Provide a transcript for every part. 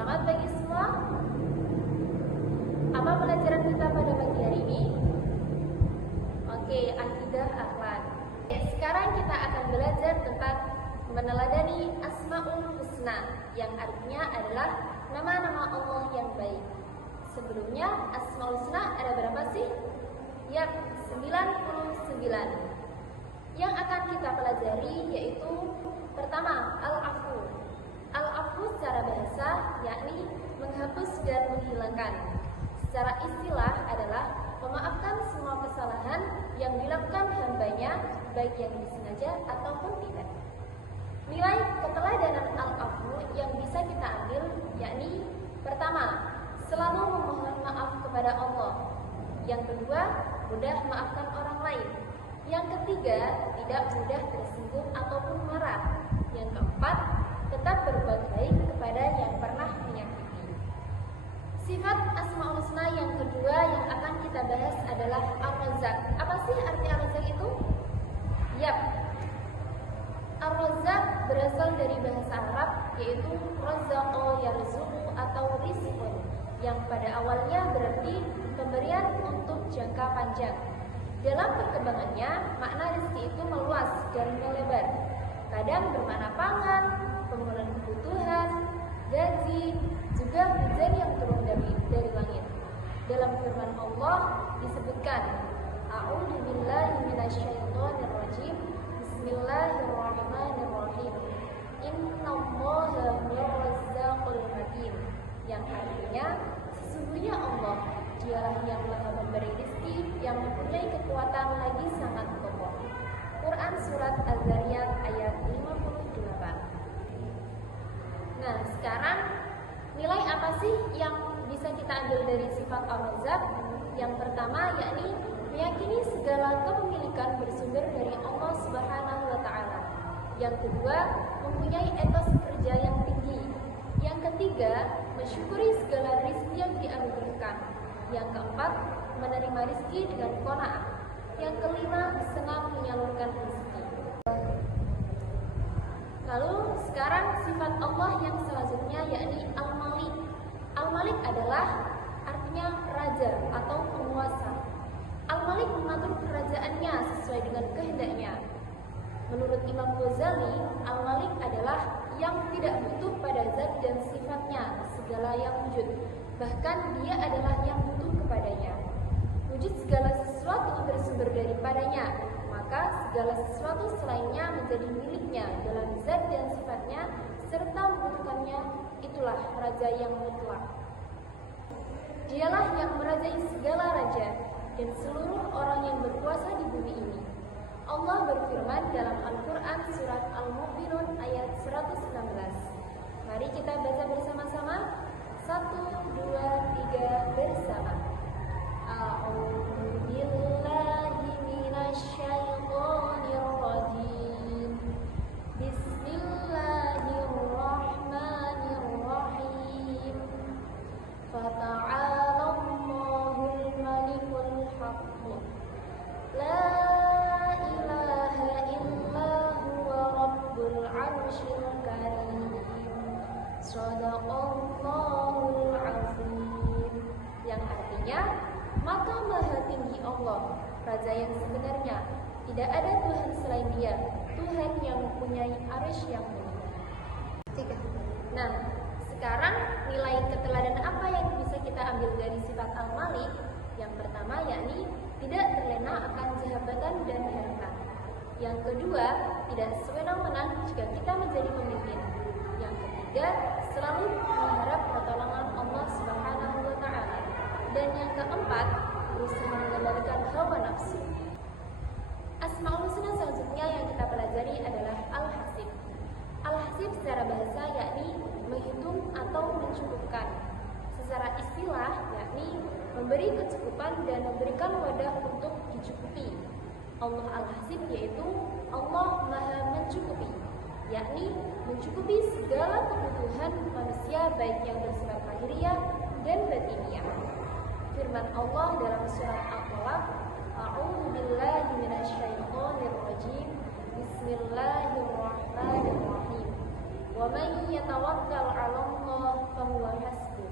Selamat pagi semua. Apa pelajaran kita pada pagi hari ini? Oke, akidah akhlak. Sekarang kita akan belajar tentang meneladani Asmaul Husna, yang artinya adalah nama-nama Allah yang baik. Sebelumnya, Asmaul Husna ada berapa sih? Yap, 99. Yang akan kita pelajari yaitu pertama, Al-Afu. Al-Afu secara bahasa yakni menghapus dan menghilangkan. Secara istilah adalah memaafkan semua kesalahan yang dilakukan hambanya, baik yang disengaja ataupun tidak. Nilai keteladanan Al-Afu yang bisa kita ambil yakni pertama, selalu memohon maaf kepada Allah. Yang kedua, mudah memaafkan orang lain. Yang ketiga, tidak mudah tersinggung ataupun marah. Yang keempat, tetap berbuat baik kepada yang pernah menyakiti. Sifat Asmaul Husna yang kedua yang akan kita bahas adalah Ar-Razzaq. Apa sih arti Ar-Razzaq itu? Yap, Ar-Razzaq berasal dari bahasa Arab yaitu razaqo yarzuqu atau rizqun, yang pada awalnya berarti pemberian untuk jangka panjang. Dalam perkembangannya, makna rezeki itu meluas dan melebar. Kadang bermakna pangan, pemenuhan kebutuhan, gaji, juga hujan yang turun dari langit. Dalam firman Allah disebutkan, A'udzubillahi minasyaitonirrajim. Bismillahirrahmanirrahim. Innallaha huwar-razzaqul matin. Yang artinya, sesungguhnya Allah, Dialah yang Maha memberi rezeki, yang mempunyai kekuatan lagi sangat kokoh. Quran Surat Az-Zariyat ayat 58. Nah, sekarang nilai apa sih yang bisa kita ambil dari sifat Ar-Razzaq? Yang pertama yakni meyakini segala kepemilikan bersumber dari Allah Subhanahu wa Ta'ala. Yang kedua, mempunyai etos kerja yang tinggi. Yang ketiga, mensyukuri segala rezeki yang dianugerahkan. Yang keempat, menerima rezeki dengan qanaah. Yang kelima, senang menyalurkan rezeki. Lalu sekarang sifat Allah yang selanjutnya yakni Al-Malik. Al-Malik adalah artinya raja atau penguasa. Al-Malik mengatur kerajaannya sesuai dengan kehendaknya. Menurut Imam Ghazali, Al-Malik adalah yang tidak butuh pada zat dan sifatnya segala yang wujud. Bahkan dia adalah yang butuh kepadanya. Wujud segala sesuatu bersumber daripadanya, maka segala sesuatu selainnya menjadi miliknya dalam zat dan sifatnya, serta membutuhkannya. Itulah raja yang mutlak. Dialah yang merajai segala raja dan seluruh orang yang berkuasa di bumi ini. Allah berfirman dalam Al-Quran Surat Al-Mu'minun ayat 116. Mari kita baca bersama-sama. 1, 2, 3 bersama. A'udzubillahi minasyaitonirrajim. Bismillahirrahmanirrahim. Fata'alallahul malikul haqq. La ilaha illa huwa rabbul arsyil karim. Shadaqallahul azim. Yang artinya, maka maha tinggi Allah, Raja yang sebenarnya. Tidak ada Tuhan selain Dia, Tuhan yang mempunyai arsy yang mulia. Nah, sekarang nilai keteladanan apa yang bisa kita ambil dari sifat Al-Malik? Yang pertama yakni tidak terlena akan jabatan dan harta. Yang kedua, tidak sewenang-wenang jika kita menjadi pemimpin. Yang ketiga, selalu mengharap pertolongan Allah Subhanahu wa Ta'ala. Dan yang keempat, berusaha mengendalikan hawa nafsu. Asmaul Husna selanjutnya yang kita pelajari adalah Al-Hasib. Al-Hasib secara bahasa yakni menghitung atau mencukupkan. Secara istilah yakni memberi kecukupan dan memberikan wadah untuk dicukupi. Allah Al-Hasib yaitu Allah Maha Mencukupi, yakni mencukupi segala kebutuhan manusia baik yang bersifat lahiriah dan batiniah. Firman Allah dalam surat Al-Qalaq, A'udzubillahi minasyaitonirrajim. Bismillahirrahmanirrahim. Wa man yatawakkal 'alallah fahuwa hasbuh,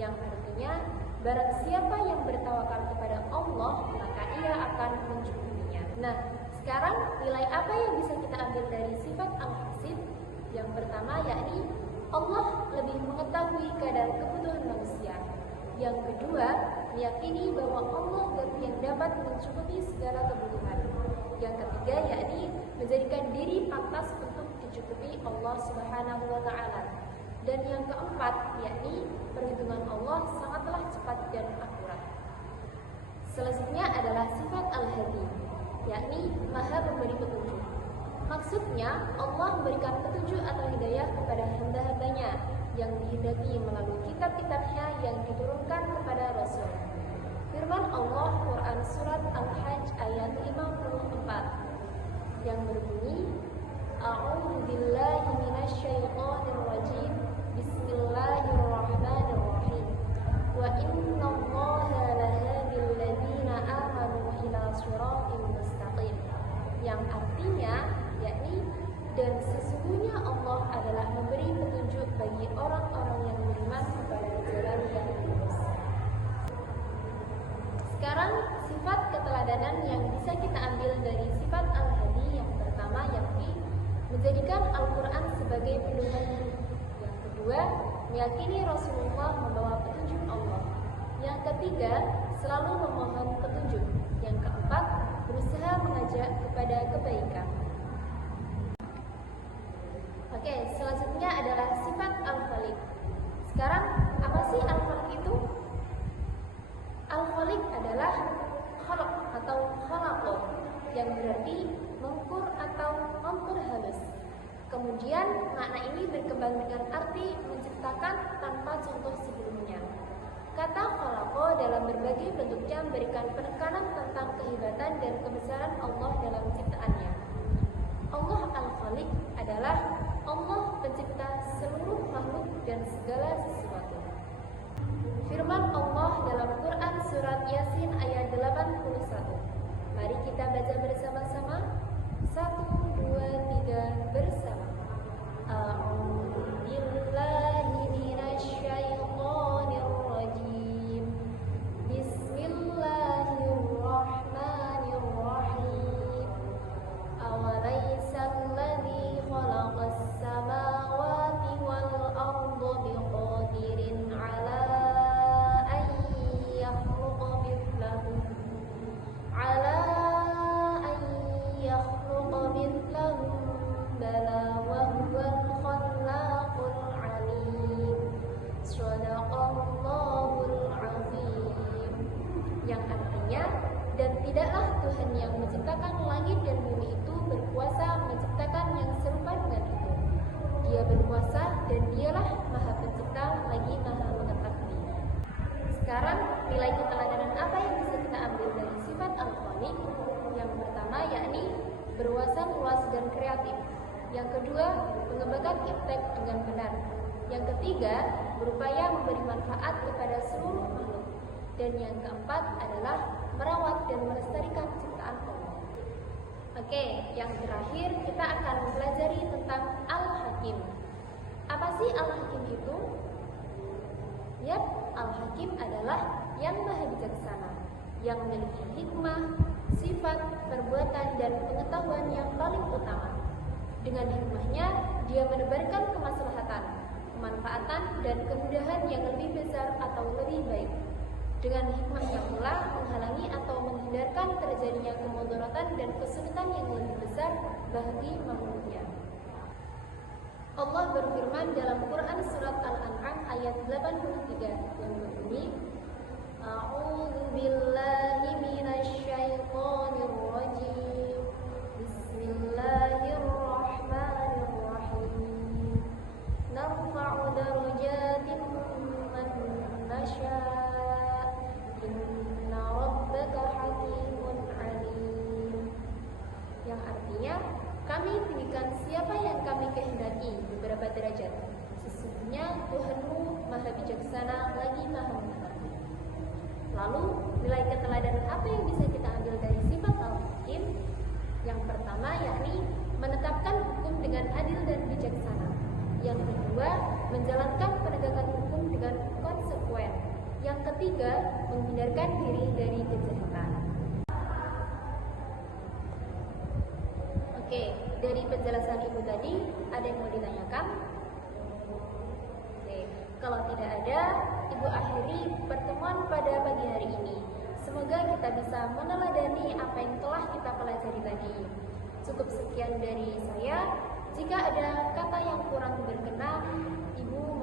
yang artinya barang siapa yang bertawakal kepada Allah maka ia akan mencukupinya. Nah, sekarang nilai apa yang bisa kita ambil dari sifat al-hasib? Yang pertama yakni Allah lebih mengetahui kadar kebutuhan manusia. Yang kedua, meyakini bahwa Allah yang dapat mencukupi segala kebutuhan. Yang ketiga yakni menjadikan diri pantas untuk dicukupi Allah Subhanahu wa taala. Dan yang keempat yakni perhitungan Allah sangatlah cepat dan akurat. Selanjutnya adalah sifat al-hadi, yakni Maha memberi petunjuk. Maksudnya Allah memberikan petunjuk atau hidayah kepada hamba-hambanya yang dihendaki melalui kitab-kitabnya yang diturunkan kepada Rasul. Firman Allah Quran Surat Al-Hajj ayat 54 yang berbunyi, A'udzu billahi minasyaitonir rajim. Bismillahirrahmanirrahim. Wa innallaha lahadil ladzina amanu ila shiratin mustaqim. Yang artinya yakni dan sesungguhnya Allah adalah memberi petunjuk bagi orang-orang yang beriman kepada jalan yang lurus. Sekarang sifat keteladanan yang bisa kita ambil dari sifat al-hadi yang pertama yakni menjadikan Al-Quran sebagai pedoman hidup. Yang kedua, meyakini Rasulullah membawa petunjuk Allah. Yang ketiga, selalu memohon petunjuk. Yang keempat, berusaha mengajak kepada kebaikan. Oke, selanjutnya adalah sifat al-khaliq. Sekarang, apa sih al-khaliq itu? Al-khaliq adalah khalaq atau khalaqah, yang berarti mengkur atau memperhalus. Kemudian makna ini berkembang dengan arti menciptakan tanpa contoh sebelumnya. Kata khalaqah dalam berbagai bentuknya memberikan penekanan tentang kehebatan dan kebesaran Allah dalam ciptaannya. Allah al-khaliq adalah Allah pencipta seluruh makhluk dan segala sesuatu. Firman Allah dalam Quran Surat Yasin ayat 81. Mari kita baca bersama-sama. 1, 2, 3 bersama. A'udzu billahi minasyaitonir rajim. Bismillahirrahmanirrahim. Awalaysa alladzi khalaqas samawati wal arda biqadirin 'ala an yakhluqa mithlahum. Bala wa huwal khallaqul alim. Shadaqallahul azim. Yang artinya, dan tidaklah Tuhan yang menciptakan langit dan bumi itu berkuasa menciptakan yang serupa dengan itu. Dia berkuasa dan dialah Maha Pencipta lagi Maha Mengetahui. Sekarang nilai keteladanan apa yang bisa kita ambil dari sifat al-khaliq? Yang pertama yakni berwawasan luas dan kreatif. Yang kedua, mengembangkan iptek dengan benar. Yang ketiga, berupaya memberi manfaat kepada seluruh makhluk. Dan yang keempat adalah merawat dan melestarikan ciptaan Allah. Oke, yang terakhir kita akan mempelajari tentang Al-Hakim. Apa sih Al-Hakim itu? Yap, Al-Hakim adalah yang maha bijaksana, yang memiliki hikmah, sifat, perbuatan, dan pengetahuan yang paling utama. Dengan hikmahnya, dia menebarkan kemaslahatan, kemanfaatan, dan kemudahan yang lebih besar atau lebih baik. Dengan hikmahnya pula menghalangi atau menghindarkan terjadinya kemudaratan dan kesulitan yang lebih besar bagi makhluknya. Allah berfirman dalam Quran Surat Al-An'am ayat 83 yang berbunyi, A'udzu billahi minasyaitonir rajim. Bismillahirrahmanirrahim. Narfa'u darajatin man nasya'. Inna rabbaka hakimun alim. Yang artinya, kami tinggikan siapa yang kami kehendaki beberapa derajat. Sesungguhnya Tuhanmu Maha Bijaksana lagi Maha Mengetahui. Lalu, nilai keteladanan apa yang bisa kita ambil dari sifat Al-Hakim? Yang pertama yakni menetapkan hukum dengan adil dan bijaksana. Yang kedua, menjalankan penegakan hukum dengan konsekuen. Yang ketiga, menghindarkan diri dari kejahatan. Oke, dari penjelasan Ibu tadi, ada yang mau ditanyakan? Oke, kalau tidak ada, Ibu akhiri pertemuan pada pagi hari ini. Semoga kita bisa meneladani apa yang telah kita pelajari tadi. Cukup sekian dari saya. Jika ada kata yang kurang berkenan, Ibu